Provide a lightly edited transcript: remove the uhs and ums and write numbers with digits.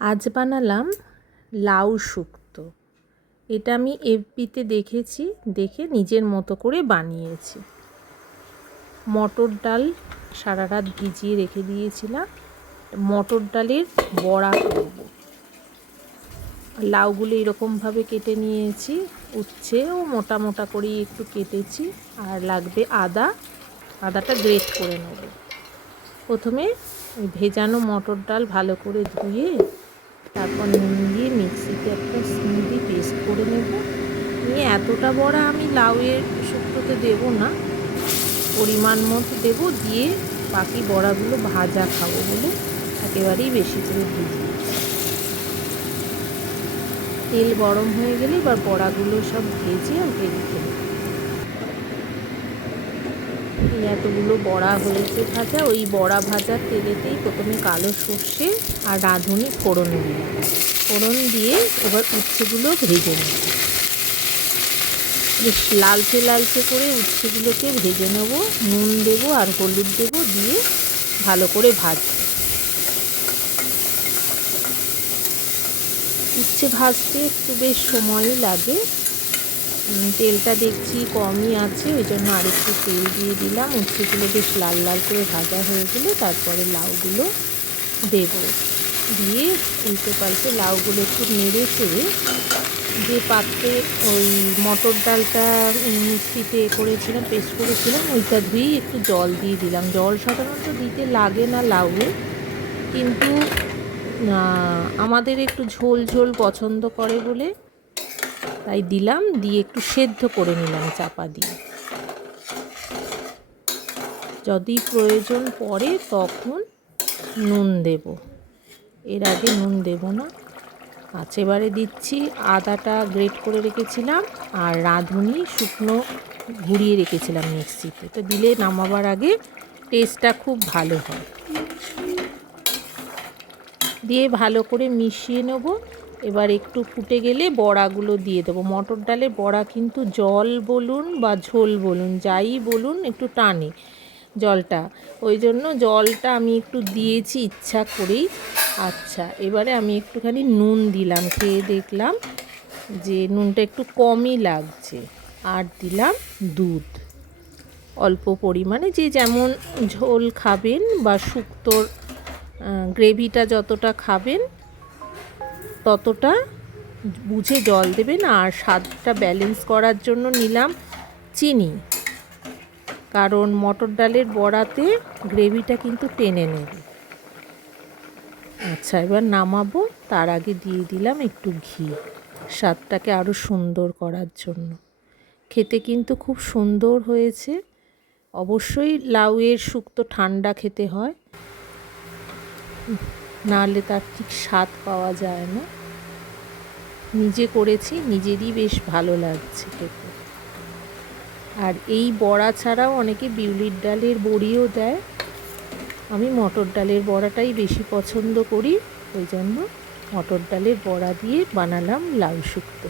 আজ বানালাম লাউ শুক্তো। এটা আমি এফবিতে দেখেছি, দেখে নিজের মতো করে বানিয়েছি। মটর ডাল সারা রাত ভিজিয়ে রেখে দিয়েছিলাম। মটর ডালের বড়া করব। লাউগুলো এরকমভাবে কেটে নিয়েছি, উচ্ছেও মোটা মোটা করে একটু কেটেছি। আর লাগবে আদাটা গ্রেট করে নেব। প্রথমে ভেজানো মটর ডাল ভালো করে ধুয়ে তারপর নুন দিয়ে মিক্সিতে একটা স্মুদি পেস্ট করে নেব। নিয়ে এতটা বড়া আমি লাউয়ের শুক্তোতে দেবো না, পরিমাণ মতো দেবো। দিয়ে বাকি বড়াগুলো ভাজা খাবো বলে একেবারেই বেশি করে ভিজিয়ে। তেল গরম হয়ে গেলে এবার বড়াগুলো সব ভেজে ওকে রেখে দেবো। এতগুলো বড়া হয়েছে ভাজা। ওই বড়া ভাজার তেলেতেই প্রথমে কালো সর্ষে আর রাঁধুনি ফোড়ন দিলাম। ফোড়ন দিয়ে এবার উচ্ছেগুলো ভেজে নেব। বেশ লালচে লালচে করে উচ্ছেগুলোকে ভেজে নেব। নুন দেবো আর হলুদ দেবো, দিয়ে ভালো করে ভাজবো। উচ্ছে ভাজতে একটু বেশ সময়ই লাগে। তেলটা দেখছি কমই আছে, ওই জন্য আরেকটু তেল দিয়ে দিলাম। উচ্ছেগুলো বেশ লাল লাল করে ভাজা হয়ে গেলে তারপরে লাউগুলো দেব। দিয়ে উল্টে পাল্টে লাউগুলো একটু নেড়ে চেড়ে যে পাত্রে ওই মটর ডালটা মিক্সিতে করেছিলাম, পেস্ট করেছিলাম, ওইটা ধুয়ে একটু জল দিয়ে দিলাম। জল সাধারণত দিতে লাগে না লাউয়ে, কিন্তু আমাদের একটু ঝোল ঝোল পছন্দ করে বলে তাই দিলাম। দিয়ে একটু সেদ্ধ করে নিলাম চাপা দিয়ে। যদি প্রয়োজন পড়ে তখন নুন দেব, এর আগে নুন দেব না। আচ্ছা, এবারে দিচ্ছি আদাটা গ্রেট করে রেখেছিলাম আর রাঁধুনি শুকনো ঘুরিয়ে রেখেছিলাম মিক্সিতে। তো দিলে নামাবার আগে টেস্টটা খুব ভালো হয়। দিয়ে ভালো করে মিশিয়ে নেব। এবার একটু ফুটে গেলে বড়াগুলো দিয়ে দেবো। মটর ডালের বড়া কিন্তু জল বলুন বা ঝোল বলুন, যাই বলুন, একটু টানে জলটা। ওই জন্য জলটা আমি একটু দিয়েছি ইচ্ছা করেই। আচ্ছা, এবারে আমি একটুখানি নুন দিলাম, খেয়ে দেখলাম যে নুনটা একটু কমই লাগছে। আর দিলাম দুধ অল্প পরিমাণে, যে যেমন ঝোল খাবেন বা শুক্তোর গ্রেভিটা যতটা খাবেন ততটা বুঝে জল দেবেন। আর স্বাদটা ব্যালেন্স করার জন্য নিলাম চিনি, কারণ মটর ডালের বড়াতে গ্রেভিটা কিন্তু টেনে নেবে। আচ্ছা, এবার নামাবো, তার আগে দিয়ে দিলাম একটু ঘি, স্বাদটাকে আরও সুন্দর করার জন্য। খেতে কিন্তু খুব সুন্দর হয়েছে। অবশ্যই লাউয়ের শুক্তো ঠান্ডা খেতে হয়, নাহলে তার ঠিক স্বাদ পাওয়া যায় না। নিজে করেছি, নিজেরই বেশ ভালো লাগছে খেতে। আর এই বড়া ছাড়াও অনেকে বিউলির ডালের বড়িও দেয়। আমি মটর ডালের বড়াটাই বেশি পছন্দ করি, ওই জন্য মটর ডালের বড়া দিয়ে বানালাম লাউ শুক্তো।